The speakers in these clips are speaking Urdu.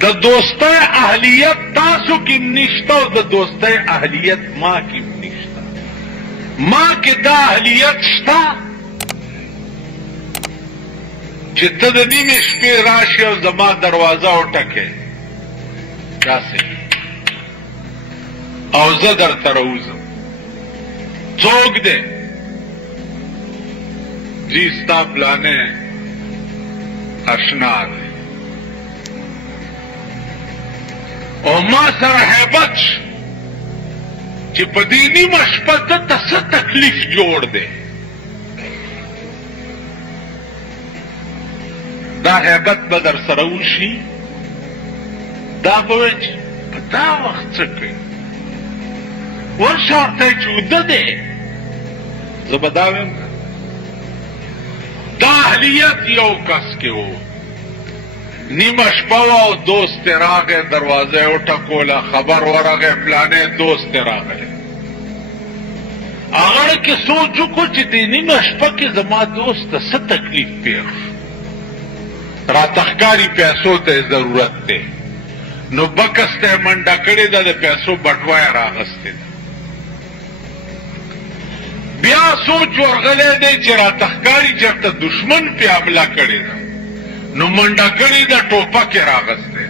د دوستۍ اهلیت تاسو کې نشته او د دوستۍ اهلیت ما کې نشته. ما کې دا اهلیت شته چې ته د نیمې شپې راشي او زما دروازه وټکې داسې او زه درته راوځم. څوک دی؟ جی ستا پلانې اشنا دی او ما سره هیبت چې په دې نیمه شپه دته څه تکلیف جوړ دی. دا هیبت به در سره وشي. دا به وایي چې په دا وخت څه کوي، ورشه ورته یې چې اوده دی. زه به دا وایم دا اهلیت یو کس کې و، نیمه شپه وه او دوست یې راغی، دروازه یې وټکوله، خبر ورغی فلانې دوست یې راغلی. هغه کې سوچ وکړو چې دې نیمه شپه کې زما دوست ته څه تکلیف پېښ شو، راته ښکاري پیسو ته یې ضرورت دی، نو بکس ته یې منډه کړې ده، د پیسو بټوه یې راغستې ده. بیا سوچ ورغلی دی چې راته ښکاري چې ورته دشمن پې حمله کړې ده، نو منډه کړې ده، ټوپک یې راغستی.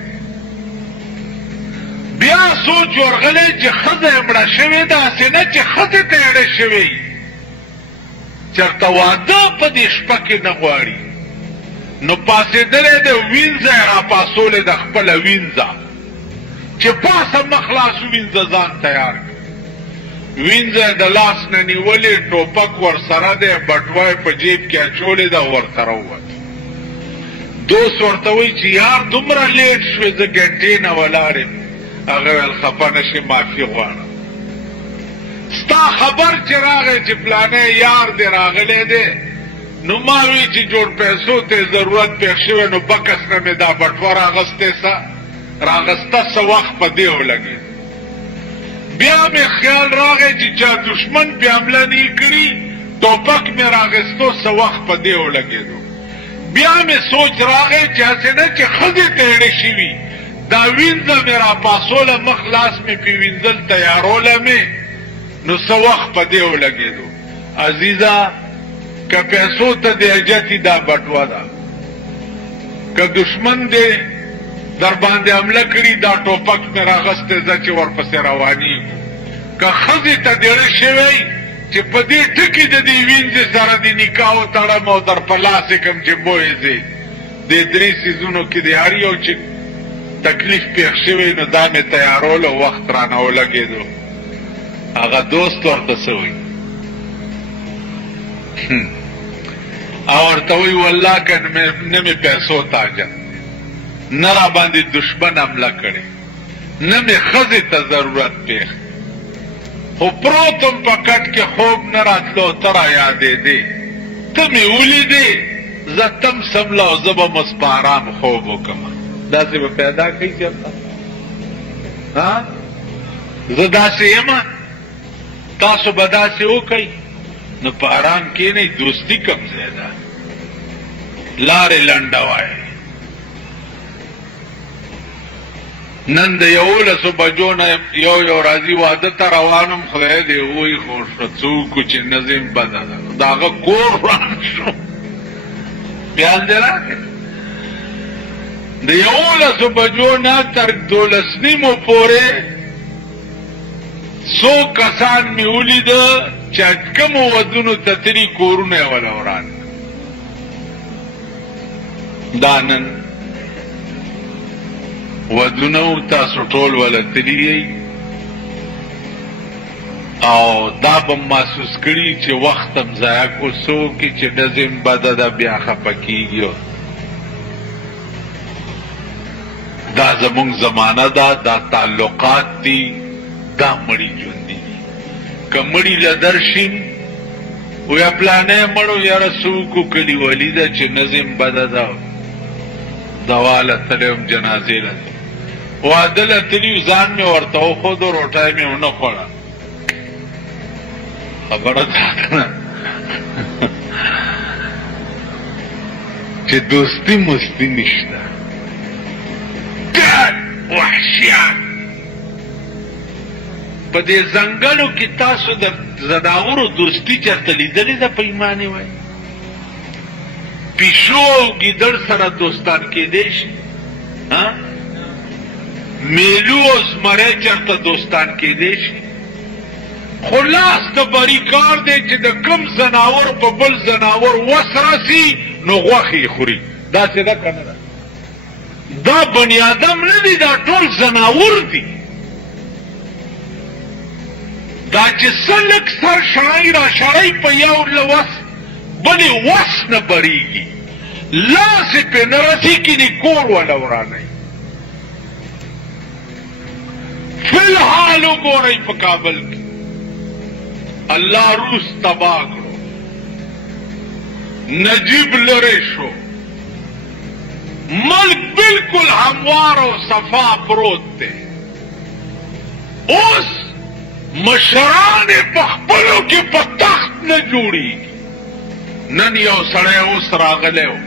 بیا سوچ ورغلی چې ښځه یې مړه شوې ده، هسې نه چې ښځې ته یې اړه شوې چېرته واده په دې شپه کې نه غواړي، نو پاسېدلی دی، وینځه یې راپاسولی ده، خپله وینځه چې پاسه مخ لاس ووینځه ځان تیار کړي. وینځه یې د لاس نه نیولې، ټوپک ورسره دی، بټوه یې په جیب کې اچولې ده، ورته راووت. دوست ورته وایي چې یار دومره لیټ شوې، زه ګنټې نه ولاړ یم. هغه ویل خفه نه شي، معافي غواړم. ستا خبر چې راغی چې فلانی یار دی راغلی دی، نو ما وی چې جوړ پیسو ته ضرورت پېښ شوی، نو بکس نه مې دا بټوه راغسته څه وخت په دې ولګېد. بیا مې خیال راغی چې چا دشمن پې حمله نه یې کړي، ټوپک مې راغستو څه وخت په دې ولګېدو. بیا مې سوچ راغی چې هسې نه چې ښځې ته اړه شوي، دا وینځه مې راپاسوله، مخ لاس مې پې وینځل تیاروله مې، نو څه وخت په دې ولګېدو. عزیزه که پیسو ته د حاجتي دا بټوه ده، که دشمن دی در باندې حمله کړي، دا ټوپک مې راغستی زه چې ورپسې روانېږو. که ښځې ته د اړه شوی چې په دې ټکي د دې وینځې سره د نکاح وتړم او در په لاس یې کړم چې بویځې دې درې څیزونو کې د هر یو چې تکلیف پېښ شوی، نو دا مې تیارولو، وخت رانه ولګېدو. هغه دوست ورته څه وایي او ورته وایي والله که نه مې پیسو تاجت، نه را باندې دشمن حمله کړې، نه مې ښځې ته ضرورت پېښ، خو پروتم په کټ کې خوب نه راتلو، ته را یادېدې، ته مې ولیدې، زه تم سمله او زه به مس په ارام خوب وکړم. داسې به پیدا کوي چېرته؟ زه داسې یم، تاسو به داسې وکئ، نو په ارام کښېنئ. دوستي کوم ځای ده؟ لارې لنډه وایئ. نن د 11 بجو نه یو راځي واده ته روانم، خدای دې ووایي خو څه وکړو چې نظم بده ده، د هغه کور وران شو. خیال دې راغی د 11 بجو نه تر 12 نیمو پورې څو کسان مې ولیده چې کومو ودونو ته تلي، کورونه یې وله وران. دا نن ودونه تاسو ټول وله تلي یئ، او دا به محسوس کړي چې وخت هم ضایع کړو، څوک چې نظم بده ده بیا خفه کېږي. دا زمونږ زمانه ده، دا تعلقات دي، دا مړي ژوندي دي. که مړي له درشي ویا پلانی مړو یاره څه وکړو، کلیوالي ده چې نظم بده ده، دوا له تلی یم، جنازې له واده له تلي، ځان مې ورته وښودو، روټۍ مې ونه خوړه. خبره ده که نه چې دوستي مستی نشته. یاد په دې ځنګلو کې تاسو د زناورو دوستي چېرته لیدلې ده په ایمانې وایي پیشو او ګیدړ سره دوستان کېدی شي میلو او زمری چېرته دوستان کېدی شي خو لاس د بري کار دی چې د کم زناور په بل زناور وس راسي نو غوښې یې خوري داسې ده که نه ده دا بني آدم نه دی دا ټول زناور دي دا چې څه لږ سر شړی را شړی په یو لوس بلې وس نه بریږي لاس یې پرې نه رسي کینې کور وله ورانوي فی الحال وګورئ په کابل کې الله روس تباه کړو نجیب لرې شو ملک بالکل هموار او صفا پروت دی اوس مشران په خپلو کې په تخت نه جوړېږي نن یو سړی اوس راغلی و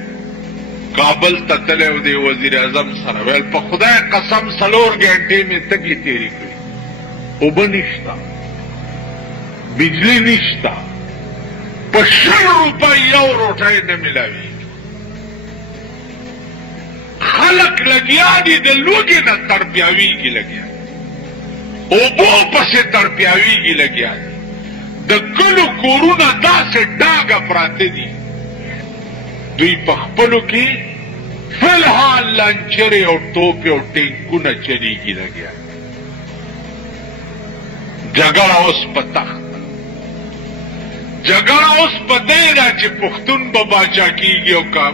کابل ته تللی و دی وزیر اعظم سره ویل په خدای قسم 4 ګنټې مې تګې تېرې کړي اوبه نشته بجلی نشته په 100 روپۍ یو روټۍ نه ملاوي خلق لګیا دي د لوږې نه تړپیاویږي لګیا اوبو پسې تړپیاویږي لګیا دي د کلو کورونه داسې ډاګه پراته دي دوی په خپلو کې فی الحال لانچرې او ټوپې او ټینکونه چلیږي لګیا جګړه اوس په تخت جګړه اوس په دی ده چې پښتون به باچا کېږي او که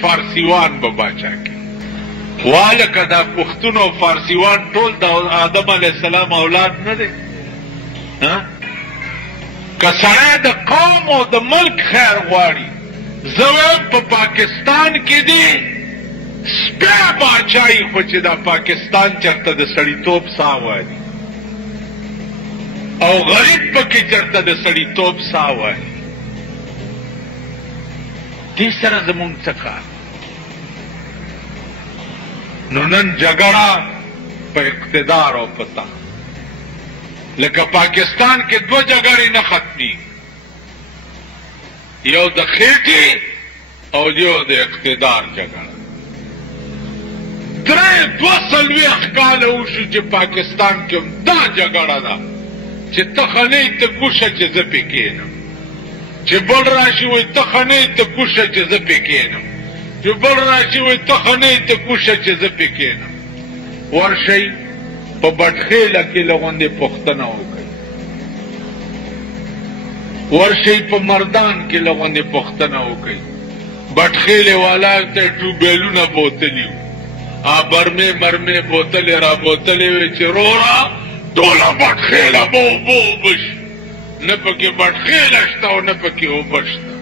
فارسیوان به باچا کېږي والکه دا پښتون او فارسیوان ټول د آدم علیه السلام اولاد نه دی که سړی د قوم او د ملک خیر غواړي زه وایم په پاکستان کې دی سپی باچایي خو چې دا پاکستان چېرته د سړیتوب ساه وایي او غریب پکې چېرته د سړیتوب ساه وایي دې سره زمونږ څه کار نو نن جګړه په اقتدار او په تخت لکه پاکستان کې 2 جګړې نه ختمي you the خېټې O you the اقتدار جګړه 240 کاله وشو چې پاکستان کې هم دا جګړه ده چې ته خنۍ ته کوشه چې زه پې کېنم چې بل راشي وایي ته خنۍ ته کوشه چې زه پې کېنم چې بل راشي وایي ته خنۍ ته کوشه چې زه پې کېنم ورشئ په بټخېله کې له غوندې پوښتنه وکړئ ورشئ په مردان کې له غوندې پوښتنه وکړئ بټخېلې والا ته ټوبیلونه بوتلي وو برمې مرمې بوتلې را بوتلې وې چې رورا ټوله بټخېله به اوبه اوبه شي نه پکې بټخېله شته او نه پکې اوبه شته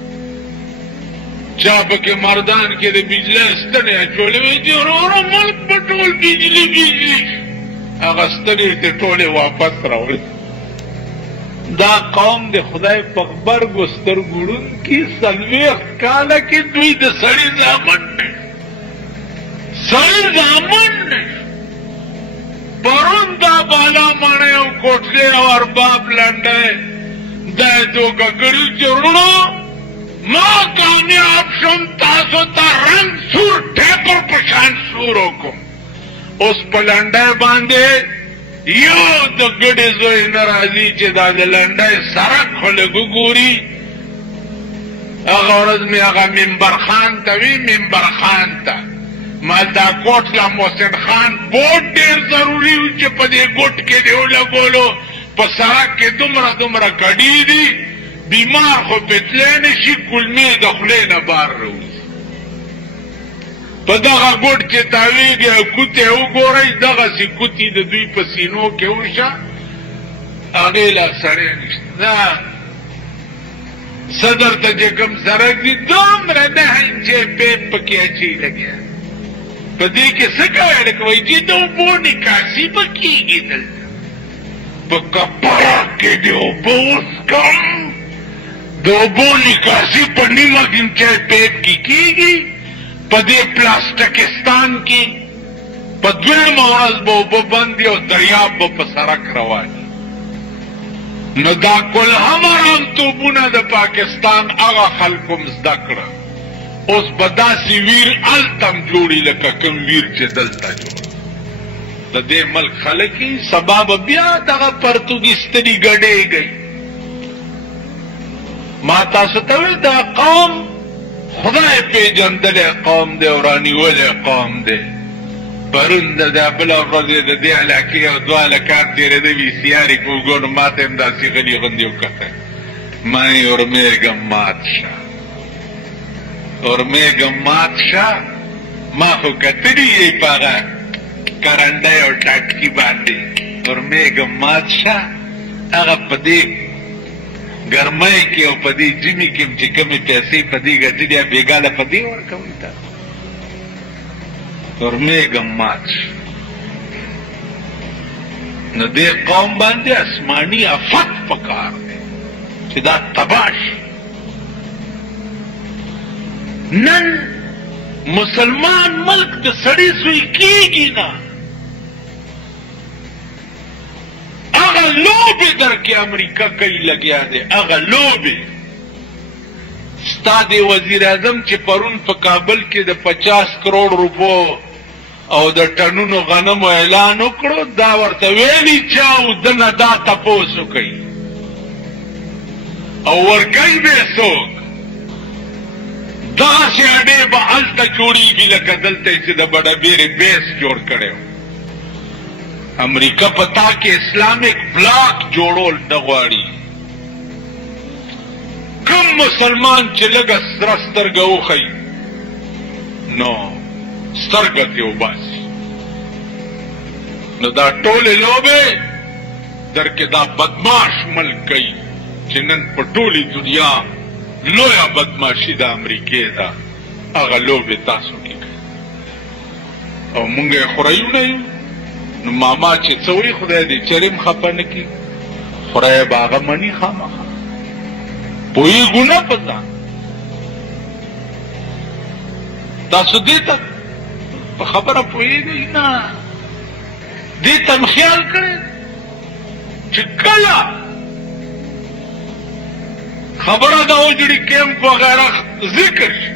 چا پکې مردان کې د بجلۍ ستنې اچولې وې چې رورا ملک به ټول بجلي شي هغه ستنې ته ټولې واپس راوړې دا قوم د خدای په غبرګو سترګو ړوند کې 40 کاله کې دوی د سړي زامن نه سړي زامن نه پرون دا بالا ماڼۍ او کوټلې او ارباب لنډی دا یې دوکه کړي چې وروڼو ما کامیاب شم تاسو ته رنګ سور ټیپر په شان سور وکړم اوس په لنډی باندې یو د ګډې زوی نه راځي چې دا د لنډی سرک خو لږ وګوري هغه ورځ مې هغه ممبر خان ته وي ممبر خان ته ما دا کوټله محسن خان بوټ ډېر ضروري و چې په دې ګوټ کې دې ولګولو په سړک کې دومره کډي دي بیمار خو پتلی نه شي کولمې د خولې نه بار راوځي په دغه ګوټ چې تاویږي او کوتې وګورئ دغسې کوتې د دوی په سینو کې وشه هغې لا سړی نشته دا صدر ته چې کوم سړک دي دومره 9 انچې پیپ پکې اچي لګیا په دې کې څه کوئ لکه وایي چې د اوبو نکاسي به کېږي دلته په کپړه کې د اوبه وڅکم د اوبو نکاسي په 9 انچې پیپ کې کېږي په دې پلاستکستان کې په دویمه ورځ به اوبه بندي او دریاب به په سړک رواني. نو دا کل همرانتوبونه د پاکستان هغه خلکو م زده کړه. اوس به داسې ویر هلته م جوړي لکه کوم ویر چې دلته جوړ. د دې ملک خلک سبا به بیا دغه پرتګیستني ګډېږي. ما تاسو ته ویل دا قوم خدای پیژندلی قوم دی او رانیولی قوم دی. پرون د دا بله ورځې د دې علاقې یو دوه هلکان تېرېده وي سیارې په اوږو نو ما ته هم داسې غلي غوندې وکتل. ما یې ورمېږم مات شه ورمېږم مات شه. ما خو کتلي یې په هغه کرنډی او ټاټکي باندې ورمېږم مات شه. هغه په دې ګرمۍ کې او په دې ژمي کې چې کومې پیسې په دې ګټلې بېګاله په دې ورکوم ته ورمېږم مات شه. نو دې قوم باندې اسماني افت پکار دی چې دا تباه شي. نن مسلمان ملک د سړي زوی کېږي نه. هغه لوبې در کې امریکا کوي لګیا دی. هغه لوبې ستا د وزیر اعظم چې پرون په کابل کې د 50 کروڑ روپو او د ټنونو غنمو اعلان وکړو دا ورته ویلي چا او دنه دا تپوس وکړي او ورکوي به یې څوک. دغسې اډې به هلته جوړېږي لکه دلته چې د بډهبېرې بیس جوړ کړی و. امریکا په تا کې اسلامیک بلاک جوړول نه غواړي. کوم مسلمان چې لږه سره سترګه وښیي نو سترګه ترې وباسي. نو دا ټولې لوبې در کې دا بدماش ملک کوي چې نن په ټولې دنیا لویه بدماشي د امریکې ده. هغه لوبې تاسو کې کوي او مونږ یې خورایونه یو. نو ماما چې څه وایي خدای دې چرې م خفه نه کړي. خورای به هغه مني خامخا. پوهېږو نه په ځان. تاسو دې ته په خبره پوهېږئ نه. دې ته م خیال کړی چې کله خبره د اوجړي کیمپ وغیره ذکر شي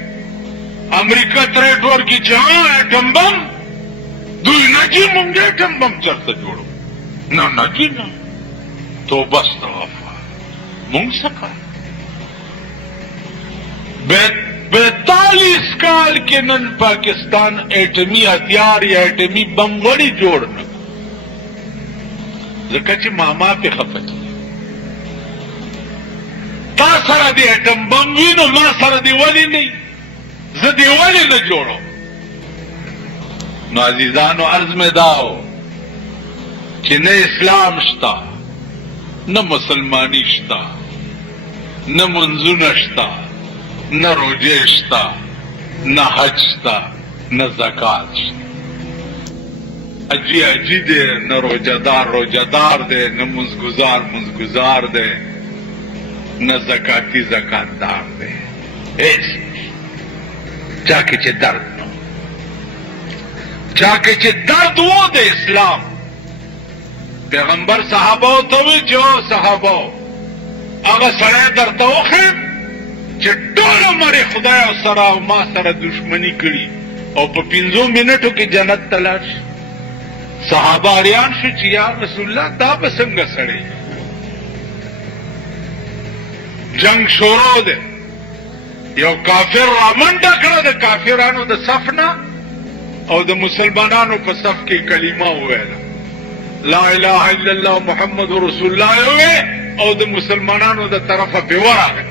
امریکا ترې ورکړي چې اټم بم دوی نه جي مونږ اټم بم چېرته جوړو. نه نه جي نه. توبه استغفار. مونږ څه کار 42 کال کې نن پاکستان ایټمي هتیار یا ایټمي بم وړي جوړ نه ځکه چې ماما پې خفه کړي. تا سره د ایټم بم وي نو ما سره دې ولې نه وي. زه دې ولې نه جوړم. نو عزیزانو عرض مې دا و چې نه اسلام شته نه مسلماني شته نه منځونه شته نه روجې شته نه حج شته نه زکات شته. حجي حجي دی نه روجهدار روجهدار دی نه منځګزار منځګزار دی نه زکاتي زکاتدار دی. هیڅ چا کې چې درد نه چا کې چې درد و د اسلام. پیغمبر صحابه ته وی چې او صحابه هغه سړی درته وښیم چې ټول عمر یې خدای او سره او ما سره دشمني کړي او په 5 منټو کې جنت ته لاړ شي. صحابه اریان شو چې یا رسول الله دا به څنګه سړی. جنگ شروع دی. یو کافر رامنډه کړه د کافرانو د صف نه او د مسلمانانو په صف کې کلمه وویله لا اله الا الله محمد رسول الله وی او د مسلمانانو د طرفه په ورغه.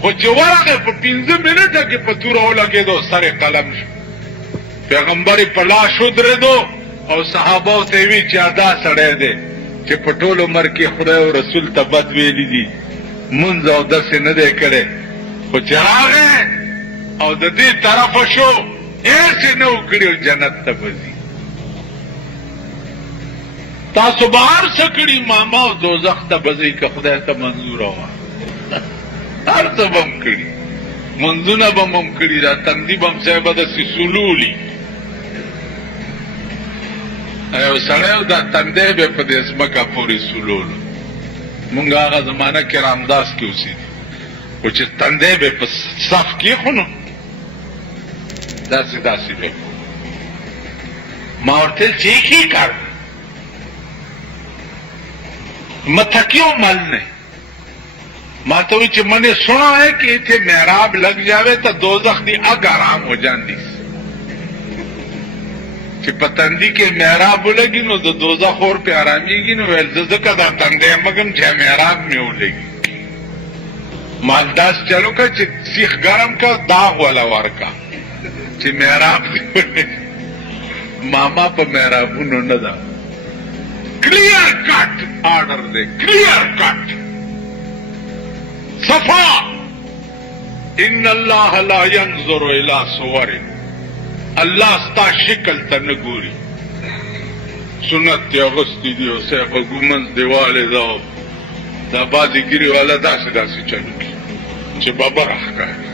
خو چې ورغه په 15 منټه کې په توره ولګېدو سر قلم شو. پیغمبر په لاس ودرېدو او صحابه ته وی چې دا سړی دی چې په ټول عمر کې خدای او رسول ته بد ویلي دي منځ او داسې نه دی کړی خو چې راغی او د دې طرفه شو هیڅ یې نه و کړي او جنت ته به ځي. تاسو به هر څه کړي ماما او دوزخ ته به ځئ که خدای ته منظوره وه. هر څه به م کړي منځونه به م هم کړي دا تندي به م صاحبه داسې سلولي ایو سړیو دا تندی به په دې ځمکه پورې سولولو. مونږ هغه زمانه کې رامداس کې اوسېدي خو چې تندی به په صف کېښو نو داسې داسې به ما ورته ویل چې یې ښې کار متھکیوں مل نے ماں تو چې میں نے سنا ہے کہ اتنے محراب لگ جاوے تو دوزخ دی اگ آرام ہو جاندی چې پتندی کې محراب ولګي نو د دوزخ اور پہ آرامیږي نو ویل ځکه دا تندی مګم چې محراب مې ولګي مالداس چلو کا چې سیخ ګرم کا داغ والا ورکا چې محراب ماما په محرابونو نه ده کلیئر کٹ آرڈر دے کلیئر کٹ صفا ان اللہ لا ينظر الى صور اللہ ستا شکل تا نگوری سنت تی اغسطی دیو سیخ گومنز دیوالی داو دا بازی گیری والا داسی داسی چلو کی چه بابا رخ کاری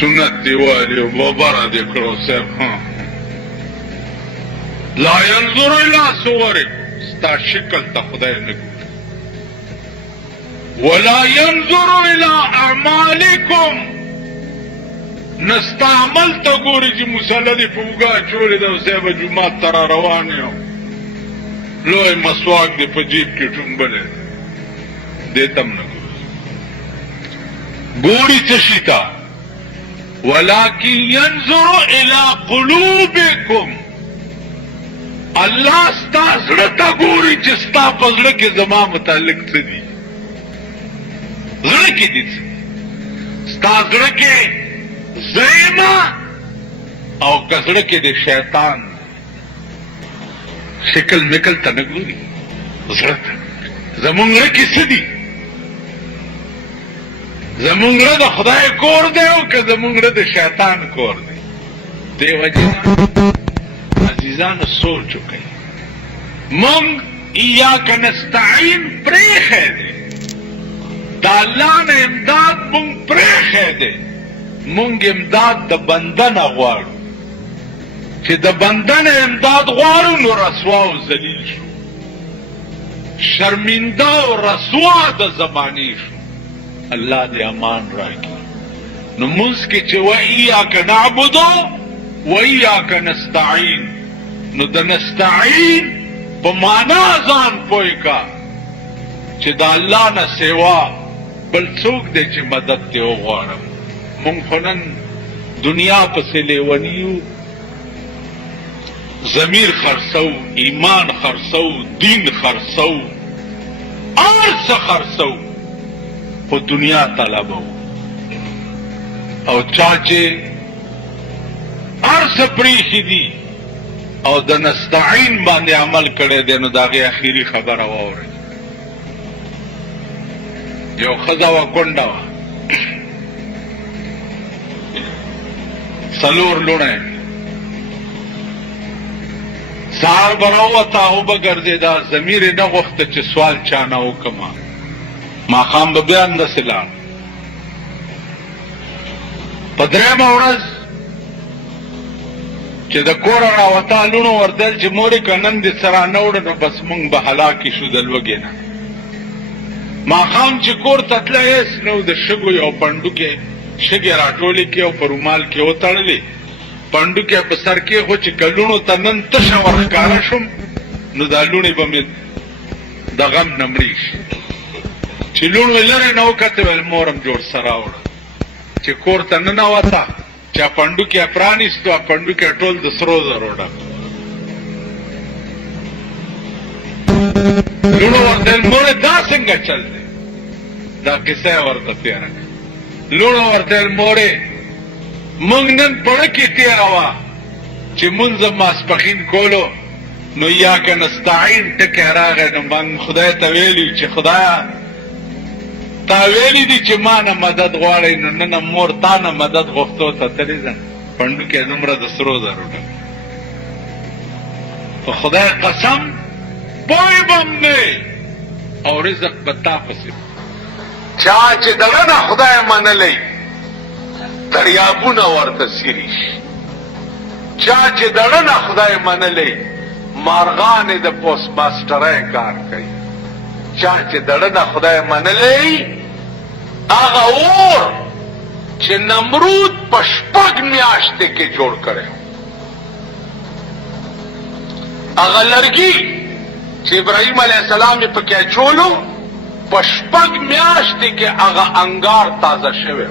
سنت دیوالی بابا را دیکھرو سیخ ہاں لا ينظر الى صوركم ستا شکل تا خدای نگو ولا ينظر الى اعمالكم نستا عمل تا گوری جی مسلدی پوگا چولی دا سیب جماعت ترا روانی ہو لوی مسواک دی پا جیب کی ٹنبلے دیتم نگو گوری چشیتا ولكن ينظر الى قلوبكم اللہ ستا زڑتا گوری چستا پزڑ کے زما متعلق سے دی زڑ کی دی ستا زڑ کے زیما او کزڑ کے دے شیطان شکل مکل تنگوری زڑتا زمونگڑ کی سدی زمونگڑ دا خدای کور دے او کہ زمونگڑ دا شیطان کور دے دے وجہ عزیزان سوچ چکے منگ ایاک نستعین پریخ ہے دے دا اللہ نے امداد منگ پریخ ہے دے منگ امداد دا بندن اغوارو چی دا بندن امداد غوارو نو رسوا و ذلیل شو شرمندہ و رسوا دا زمانی شو اللہ دے امان راکی نو منز کی چی و ایاک نعبدو وَإِيَّاكَ نَسْتَعِينُ نو دا نستعین پا مانا ازان پوئی کا چی دا اللہ نا سیوا بل سوک دے چی مدد تے او غارم مونگ خونن دنیا پسی لیونیو ضمیر خرسو ایمان خرسو دین خرسو آرس خرسو خو دنیا طلبو او چاچے ارس پریخی دی او د نستعین باندې عمل کړی دی نو داغه اخیری خبره واورئ یو ښځه وه کونډه وه څلور لوڼه یې سهار به راووته او به ګرځېده ضمیر یې نه غوښته چې سوال چا نه وکړمه ماښام به بیا همداسې لاړ په درېیمه ورځ چې د کوره راوتا لوڼو وردل چې مورې که نن دې څه رانه نو بس مونږ به هلاکې شو د لوږې نه ماښام چې کور ته تله هېڅ نه و د شګو یو پنډوکې شګې راټولې کړې او په رومال کې وتړلې پنډوکې په سر کېښو چې که لوڼو ته نن تشه ورښکاره شوم نو دا لوڼې به مې د غم نه مړې شي چې لوڼو یې لرې نه وکتې ویل مورم جوړ سه راوړه چې کور ته ننوته چا پنډوکې پرانیستو پنډوکې ټول د سرو زرو ډک لوڼو ورته ویل مورې دا څنګه چل دی دا کیسه یې ورته تېره کړه لوڼو ورته ویل مورې موږ نن پړه کې تېره وه چې مونځ ماسپښین کولو نو یا که نستعین ټکی راغی نو موږ خدای ته ویلي چې خدایه تا ویلی دی چې ما نه مدد غواړئ نو نن مور تا نه مدد غوښتو ته تلې ځه پنډوکې دومره د سرو زرو ډک په خدای قسم پوی بم نه او رزق به تا پسې چا چې دغه نه خدای منلی دریابونه ورته سیري شي چا چې دړه نه خدای منلی مارغانې د پوسټ ماسټرۍ کار کوي. چا چې دړه نه خدای منلی هغه اور چې نمرود په 6 میاشتې کې جوړ کړی، هغه لرګي چې ابراهیم علیه السلام یې پکې اچولو په 6 میاشتې کې هغه انګار تازه شوی.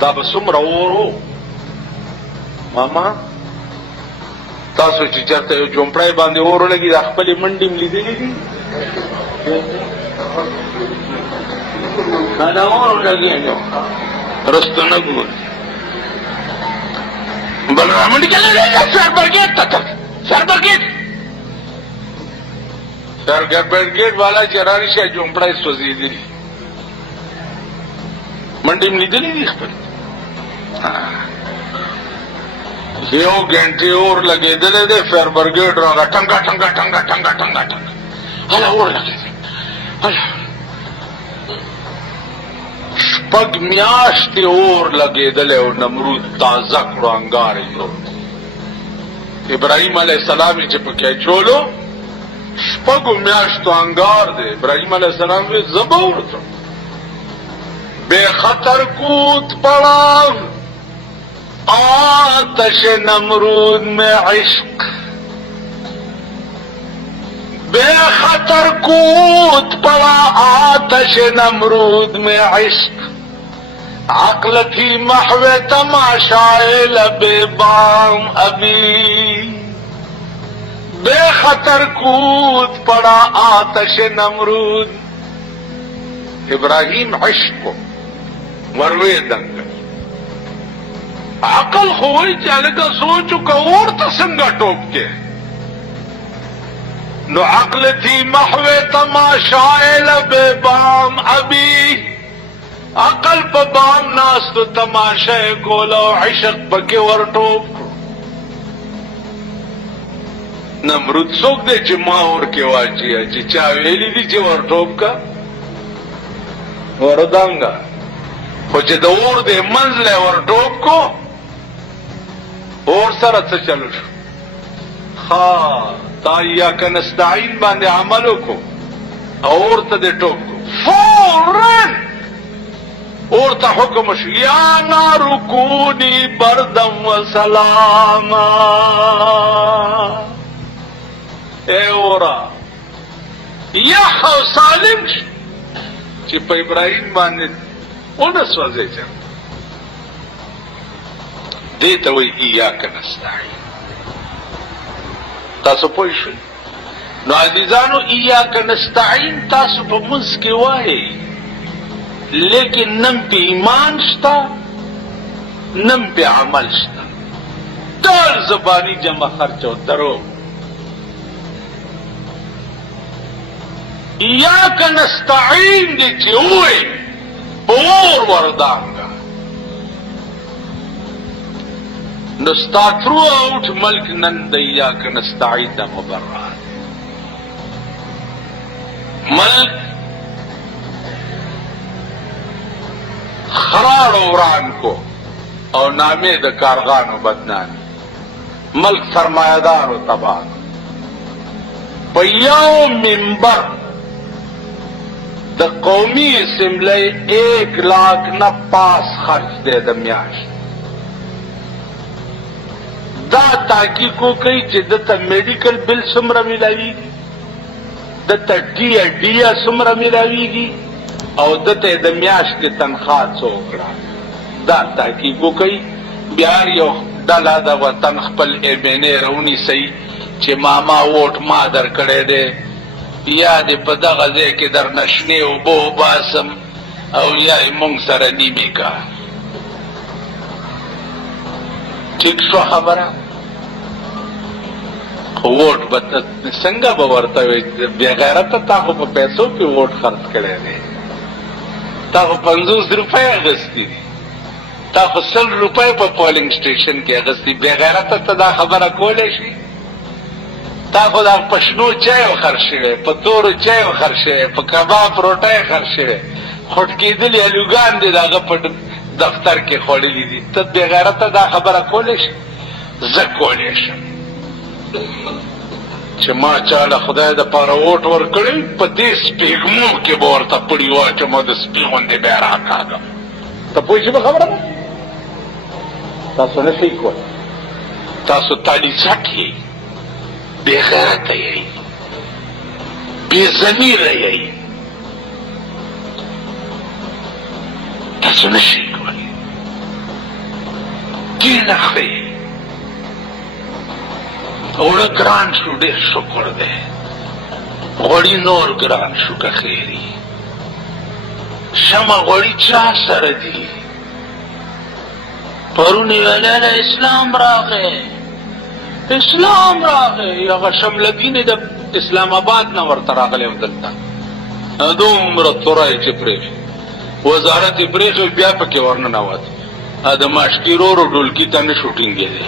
دا به څومره اور و ماما؟ تاسو چې چېرته یو جومپړی باندې اور ولګي دا خپلې منډې م لیدلې دي؟ دا اور ولګي رستو نه ګوري بل رامنډي کې سربرګېټ ته سربرګېټ سربرګېټ والا چې راني شي جومپړی سوځېدلي منډې م لیدلې دي خپل. یو گھنٹے اور لگے دلے دے فیر برگیڈ راگا ٹنگا ٹنگا ٹنگا ٹنگا ٹنگا ٹنگا اللہ اور لگے دے اللہ 6 میاشتے اور لگے دلے اور نمرود تازہ کرو انگار جو ابراہیم علیہ السلام چپکے چولو 6 میاشتو انگار دے. ابراہیم علیہ السلام بھی زبور تو بے خطر کود پڑا آتش نمرود میں عشق، بے خطر کود پڑا آتش نمرود میں عشق، عقل تھی محو تماشائے لب بام ابھی، بے خطر کود پڑا آتش نمرود. ابراہیم عشق کو مروے دنگل عقل خوئی چلے کا سوچو کا اور تسنگا ٹوپ کے نو عقل تھی محو تماشائے لب بام ابھی، عقل پا بام ناس تو تماشا کولا عشق پکے ور ٹوپ کو. نمرود سوک دے چی ماں اور کے واجیا چی چاویلی دی چی ور ٹوپ کا وردانگا خو چی دا اور دے منزلے ور ٹوپ کو اور سرت سے چلو شو خواہ تا ایاک نستعین باندے عملو کو اور تا دے ٹوپ کو فورن اور تا حکم شو یا نارو کونی بردم و سلاما. اے اورا یا خو سالم شو چی پا ابراہیم باندے انس وزے چل دیتا وی ایاک نستعین. تاسو پوئی شوی نو عزیزانو ایاک نستعین تاسو پا منس کے وائی لیکن نم پی ایمان شتا نم پی عمل شتا دار زبانی جمع خرچو درو. ایاک نستعین دی چی ہوئی اور وردانگا نستا تھرو آؤٹ ملک نند ایاک نستعین دا مبرات. ملک خرار اوران کو اور نامے دا کارغان و بدنان ملک سرمایہ دار و تباہ پیاؤ ممبر دا قومی اسمبلی 1 لاکھ نہ پاس خرچ دے دا میاش دا تاکی کو کئی چی دتا میڈیکل بل سمرہ ملاوی گی دتا ڈیا سمرہ ملاوی گی او دتا دا میاش کے تنخواہ سوکڑا دا تاکی کو کئی بیار یو ڈالا دا وطن خپل ایمینے رونی سی چی ماما ووٹ ما در کڑے دے یا دے پدا غزے کے در نشنے و بو باسم اولیاء مونگ سر نیمی کا. ٹھیک شو خبرہ ووٹ سنگا بورتا ہوئے بغیرتا تاکو پا پیسوں پہ ووٹ خرچ کرے دے تاکو 50 روپے اگستی دی تاکو 100 روپے پا پولنگ سٹیشن کی اگستی بغیرتا تا دا خبرہ کولے شی تاکو دا پشنو چائے خرچے پا تورو چائے خرچے پا کباب روٹائے خرچے خودکی دلی علوگان دی دا غا پا دفتر کې خوړلي دي. ته بې غیرته دا خبره کولی شي؟ زه کولی شم چې ما چاله خدای د پاره ووټ ورکړی، په دې سپېږمو کې به ورته پړي واچم او د سپي غوندې به یې راکاږم. ته پوه شي په خبره ده؟ تاسو نه شئ کولی. تاسو تالیسک یئ، بې غیرته یئ، بې ضمیره یئ، تاسو نه شئ کولی. دین اخلئ. اوړه ګران شو، ډېر شکر دی. غوړي نور ګران شو که خیري. شمه غوړي چا سره دي؟ پرون یې ویله اسلام راغی، اسلام راغی. هغه شملدین د اسلام آباد نه ورته راغلی و دلته. دومره توری چې پرېښي، وزارت یې پرېښی، بیا پکې ورننوت. د ماشکیرورو ډولکي ته نه شو ټینګېدی،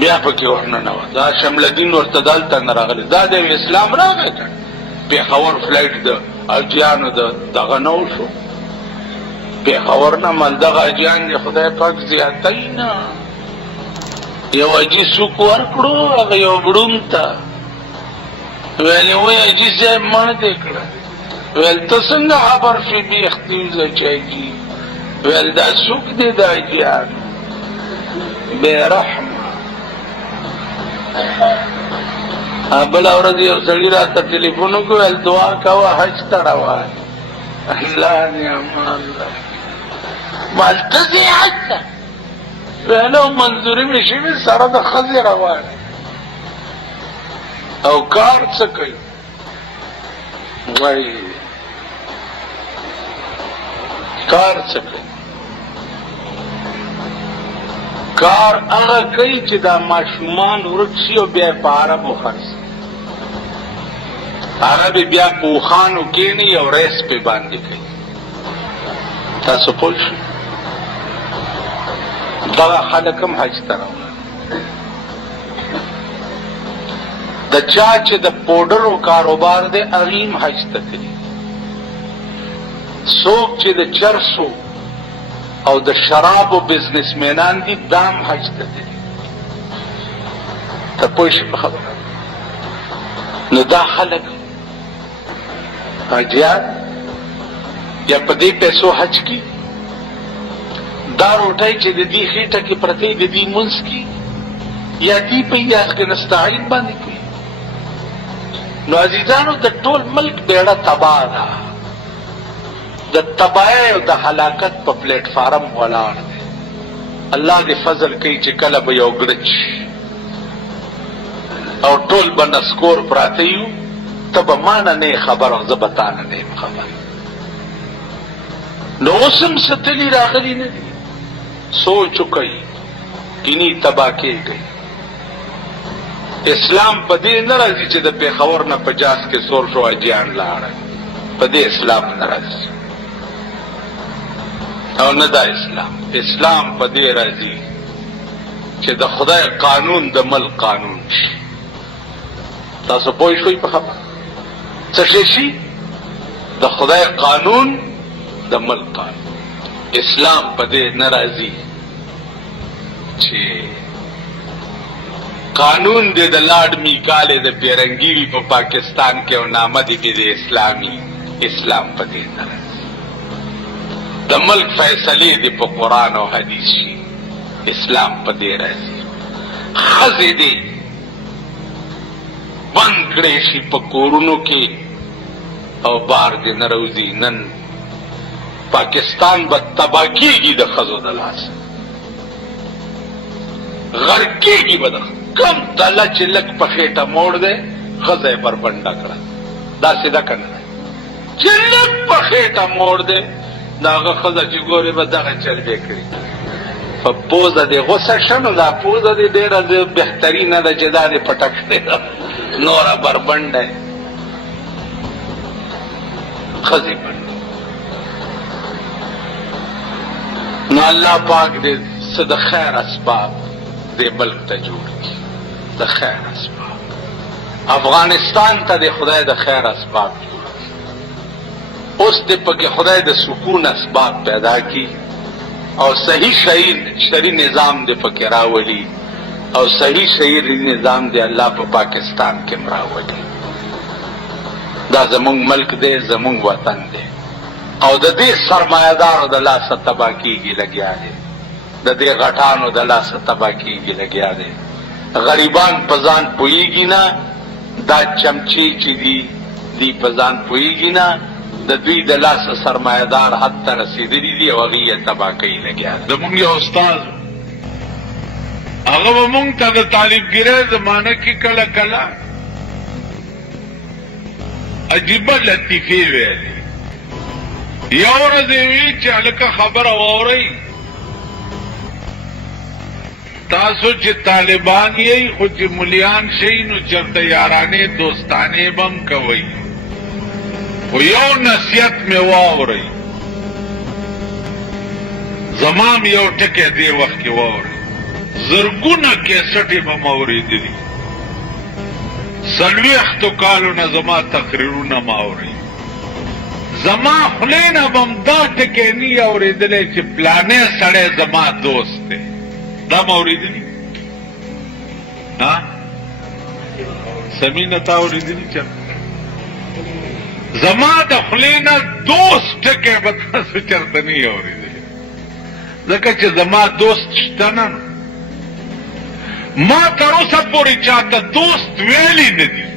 بیا پکې ورننوت. دا شملدین ورته دلته نه راغلی. دا د اسلام راغی که پېښور فلایټ د حاجیانو د دغه نه وشو. پېښور نه ملدغه حاجیان دي خدای پاک زیاتی نه. یو حاجي سوک ورکړو هغه یو بړوم ته، ویل یې وایي حاجي صاحب مړ دې کړه. ویل ته څنګه خبر شوې بېختې وځه چې حاجي؟ ویل دا سوک دی د حاجیانو بې رحمه. بله ورځ یو سړي راته ټلیفون وکړو، ویل دعا کوه حج ته روان. الله نعم الله. مال ته ځې حج ته؟ ویل او منظوري مې شوې سره د ښځې روان. او کار څه کوي؟ وایي کار څه کوي؟ کار هغه کوي چې دا ماشومان ورک شي او بیا یې په عربو خرڅ. عرب یې بیا په اوښانو کښېني او ریس پې باندې کوي. تاسو پوه شئ؟ دغه خلک هم حج ته روان. د چا چې د پوډرو کاروبار دی هغې هم حج ته تلي. څوک چې د چرسو او د شرابو بزنسمینان دي دا هم حج ته تلي. ته پوه شئ په خبره؟ نو دا خلک حاجیان یا په دې پیسو حج کی، دا روټۍ چې د دې خېټه کې پرتې د دې مونځ کی، یا دې په یاد کې نستعین باندې کوي. نو عزیزانو د ټول ملک بیړه تباه ده، د تباهۍ او د هلاکت په پلیټ فارم ولاړ دی. الله دې فضل کوي چې کله به یو ګړچ او ټول به نسکور پراته یو، ته به ما نه نه خبر او زه به تا نه نه یم خبر. نو اوس هم ستلي راغلي نه دي. سوچ وکئ کینی تباه کېږئ. اسلام په دې نه راځي چې د پېښور نه په جاز کې سور شو حاجیان لاړل. په دې اسلام نه راځي او نه دا اسلام. اسلام په دې راځي چې د خدای قانون د ملک قانون شي. تاسو پوه شئ په خبره؟ څه شی شي؟ د خدای قانون د ملک قانون. اسلام په دې نه راځي چې قانون دې د لاډ میکالې د پیرنګي وي په پاکستان کې او نامه دې د اسلامي. اسلام په دې نه راځي. د ملک فیصلې دې په قرآن او حدیث شي. اسلام په دې راځي. ښځې دې بند کړې شي په کورونو کې او بار دې نه روځي. نن پاکستان به تباه کېږي د ښځو د لاسه، غرق کېږي به. د کم تله چې لږ په خېټه موړ دی ښځه یې بربنډه کړه. داسې ده که نه؟ چې لږ په خېټه موړ دی د هغه ښځه چې ګورې به دغه چل به یې کړي. په پوزه دې غوسه شه نو دا پوزه دې ډېره بهترینه ده چې دا دې پټه کړې ده، نوره بربنډه یې ښځې بنډې. نو الله پاک دې څه د خیر اسباب دې ملک ته جوړ کړي. د خیر اسباب افغانستان ته دې خدای د خیر اسباب جوړ کړي. اوس دې پکې خدای د سکون اسباب پیدا کړي او صحیح شرعي نظام د پکې راولي او صحیح شرعي نظام د الله په پاکستان کې راولي. دا زمونږ ملک دی، زمونږ وطن دی او د دې سرمایه‌دارو د لاسه تباه کېږي لګیا دی، د دې غټانو د لاسه تباه کېږي لګیا دی. غریبان په ځان پوهېږي نه، دا چمچې چې دی په ځان پوهېږي نه، د دوی د لاسه سرمایه‌دار حد ته رسېدلي دي او هغې یې تباه کوي لګیا دی. زمونږ یو استاد هغه به مونږ ته د طالبګیرۍ زمانه کې کله کله عجیبه لطیفې ویلې. یو ورځ یې وی چې هلکه خبره واورئ، تاسو چې طالبان یې خو چې ملیان شئ نو چېرته یارانې دوستانې به هم کوئ، خو یو نصیحت مې واورئ، زما م یو ټکی دې وخت کې واورئ. زرګونه کیسټې به م اورېدلي، 40 کالو نه زما تقریرونه م اورئ، زما خولې نه به م دا ټکی نه یې اورېدلی چې پلانې سړی زما دوست دی. دا م اورېدلي؟ سمینه تا اورېدلي چېرته؟ زما د خولې نه دوست ټکی به تاسو چېرته نه یې اورېدلی، ځکه چې زما دوست شته نه. ما تر اوسه پورې چاته دوست ویلی نه دي،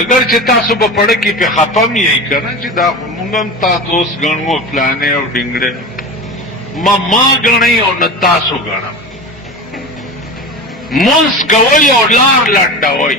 اگر چې تاسو به پړه کې پې خفه م یې که نه چې دا خو مونږ هم تا دوست ګڼو فلانې او ډینګړې، ما ګڼئ او نه تاسو ګڼم. مونځ کوئ او لار لنډوئ،